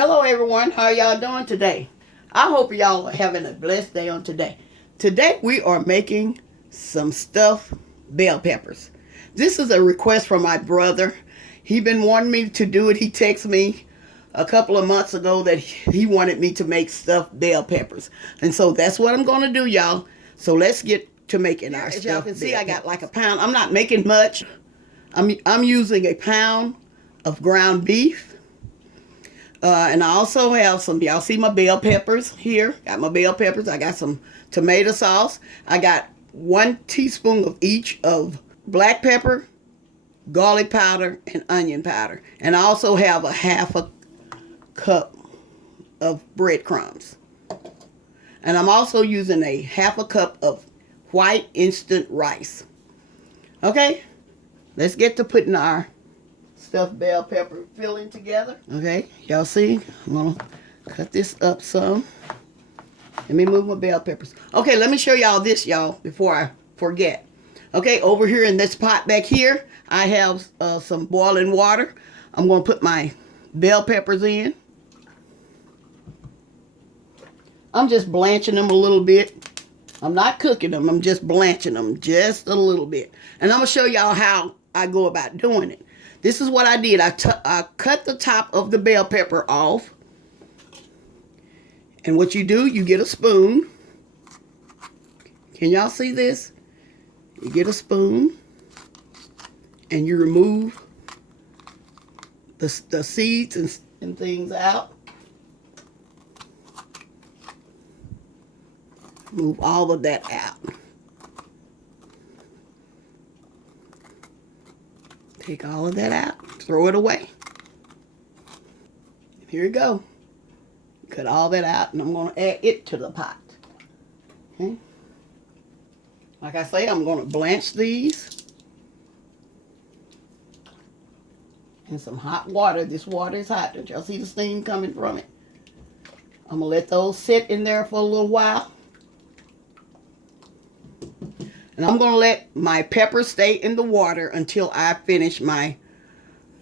Hello everyone, how y'all doing today? I hope y'all are having a blessed day on today. Today we are making some stuffed bell peppers. This is a request from my brother. He been wanting me to do it. He texted me a couple of months ago that he wanted me to make stuffed bell peppers. And so that's what I'm going to do, y'all. So let's get to making our stuff. As y'all can see, I got like a pound. I'm not making much. I'm using a pound of ground beef. And I also have some, y'all see my bell peppers here. Got my bell peppers. I got some tomato sauce. I got 1 teaspoon of each of black pepper, garlic powder, and onion powder. And I also have a half a cup of breadcrumbs. And I'm also using a half a cup of white instant rice. Okay, let's get to putting our stuffed bell pepper filling together. Okay, y'all see, I'm gonna cut this up some. Let me move my bell peppers. Okay, let me show y'all this, y'all, before I forget. Okay, over here in this pot back here, I have some boiling water. I'm gonna put my bell peppers in. I'm just blanching them a little bit. I'm not cooking them, I'm just blanching them just a little bit. And I'm gonna show y'all how I go about doing it. This is what I did. I cut the top of the bell pepper off. And what you do, you get a spoon. Can y'all see this? You get a spoon. And you remove the seeds and things out. Move all of that out. Take all of that out, throw it away. Here you go. Cut all that out, and I'm going to add it to the pot. Okay. Like I say, I'm going to blanch these in some hot water. This water is hot. Don't y'all see the steam coming from it? I'm going to let those sit in there for a little while. And I'm going to let my pepper stay in the water until I finish my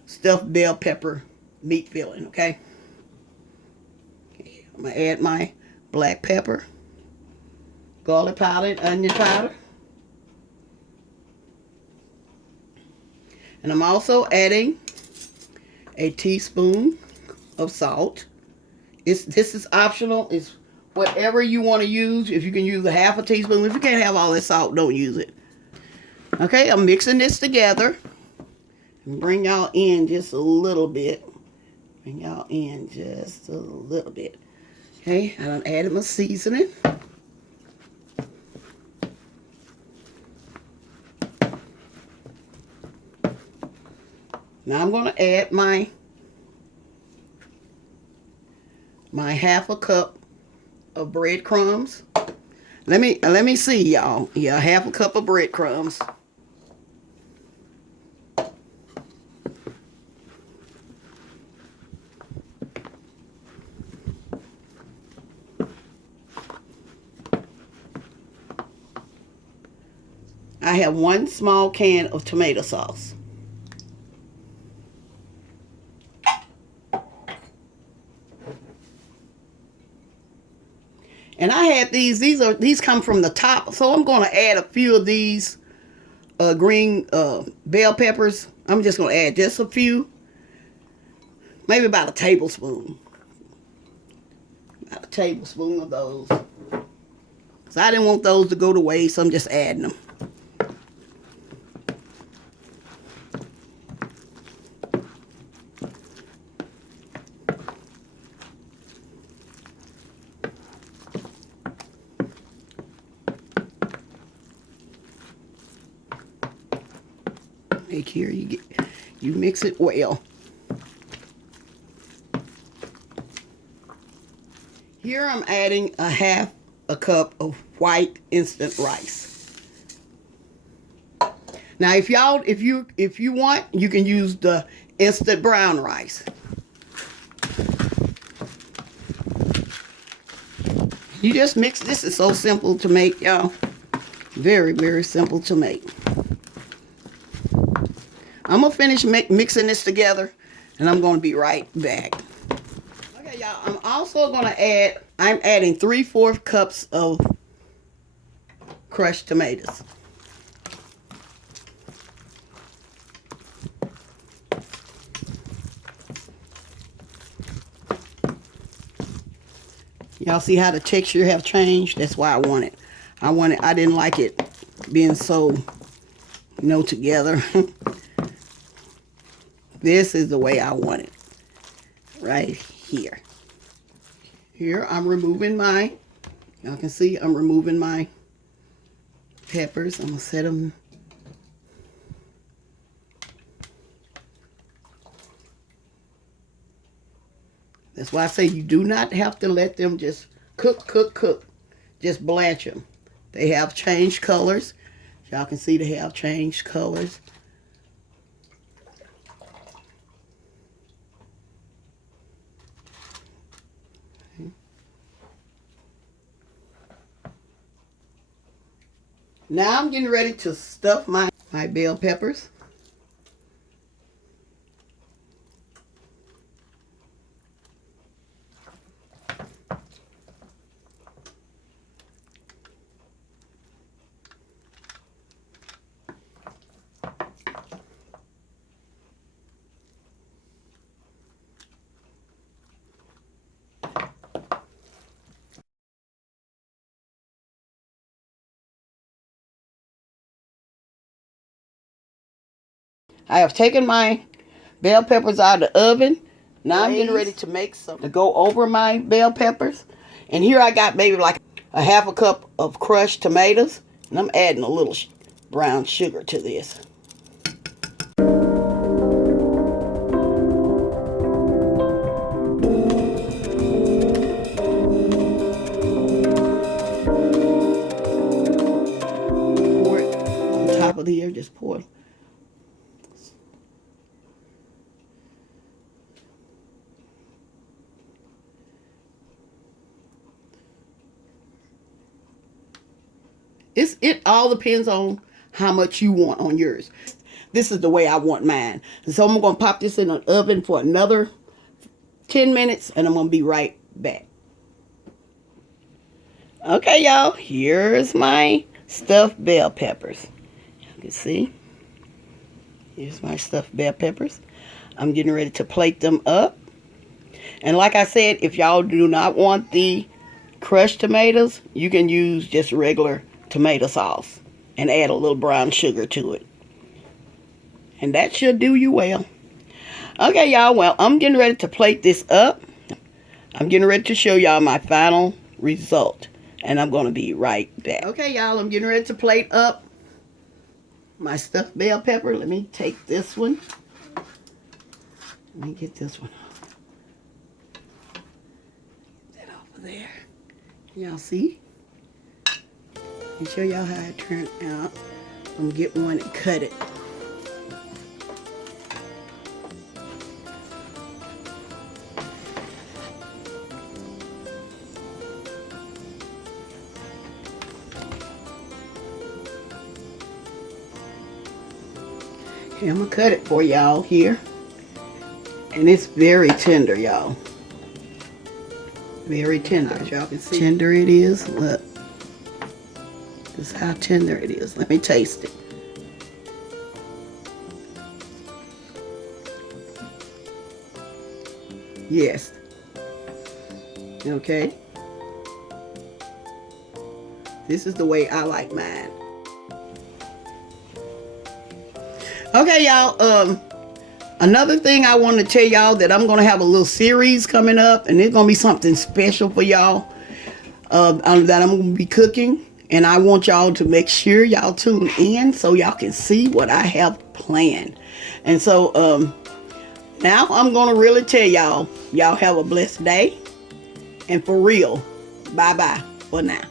stuffed bell pepper meat filling, okay? I'm going to add my black pepper, garlic powder, and onion powder. And I'm also adding a teaspoon of salt. This is optional. It's whatever you want to use. If you can use a half a teaspoon. If you can't have all that salt, don't use it. Okay, I'm mixing this together. And bring y'all in just a little bit. Bring y'all in just a little bit. Okay, I done added my seasoning. Now I'm going to add my half a cup of breadcrumbs. Let me see, y'all. Yeah, half a cup of breadcrumbs. I have 1 small can of tomato sauce. And I had these come from the top, so I'm going to add a few of these green bell peppers. I'm just going to add just a few, maybe about a tablespoon. About a tablespoon of those. So I didn't want those to go to waste, so I'm just adding them. Make sure you mix it well. Here I'm adding a half a cup of white instant rice. Now if you want, you can use the instant brown rice. You just mix. This is so simple to make, y'all. Very, very simple to make. I'm going to finish mixing this together, and I'm going to be right back. Okay, also going to add, I'm adding 3/4 cups of crushed tomatoes. Y'all see how the texture have changed? That's why I want it. I didn't like it being so, together. This is the way I want it. Right here. Here I'm removing my, y'all can see I'm removing my peppers. I'm going to set them. That's why I say you do not have to let them just cook. Just blanch them. They have changed colors. Y'all can see they have changed colors. Now I'm getting ready to stuff my bell peppers. I have taken my bell peppers out of the oven. Now I'm getting ready to make some to go over my bell peppers. And here I got maybe like a 1/2 cup of crushed tomatoes. And I'm adding a little brown sugar to this. Pour it on top of here. Just pour it. It all depends on how much you want on yours. This is the way I want mine. So I'm going to pop this in an oven for another 10 minutes and I'm going to be right back. Okay, y'all. Here's my stuffed bell peppers. You can see. Here's my stuffed bell peppers. I'm getting ready to plate them up. And like I said, if y'all do not want the crushed tomatoes, you can use just regular tomato sauce and add a little brown sugar to it. And that should do you well. Okay, y'all. Well, I'm getting ready to plate this up. I'm getting ready to show y'all my final result. And I'm going to be right back. Okay, y'all. I'm getting ready to plate up my stuffed bell pepper. Let me take this one. Let me get this one off. Get that off of there. Y'all see? And show y'all how it turned out. I'm going to get one and cut it. Okay, I'm going to cut it for y'all here. And it's very tender, y'all. Very tender, as y'all can see. Tender it is. Look. This is how tender it is. Let me taste it. Yes. Okay. This is the way I like mine. Okay, y'all. Another thing I want to tell y'all that I'm going to have a little series coming up, and it's going to be something special for y'all that I'm going to be cooking. And I want y'all to make sure y'all tune in so y'all can see what I have planned. And so now I'm going to really tell y'all have a blessed day. And for real, bye-bye for now.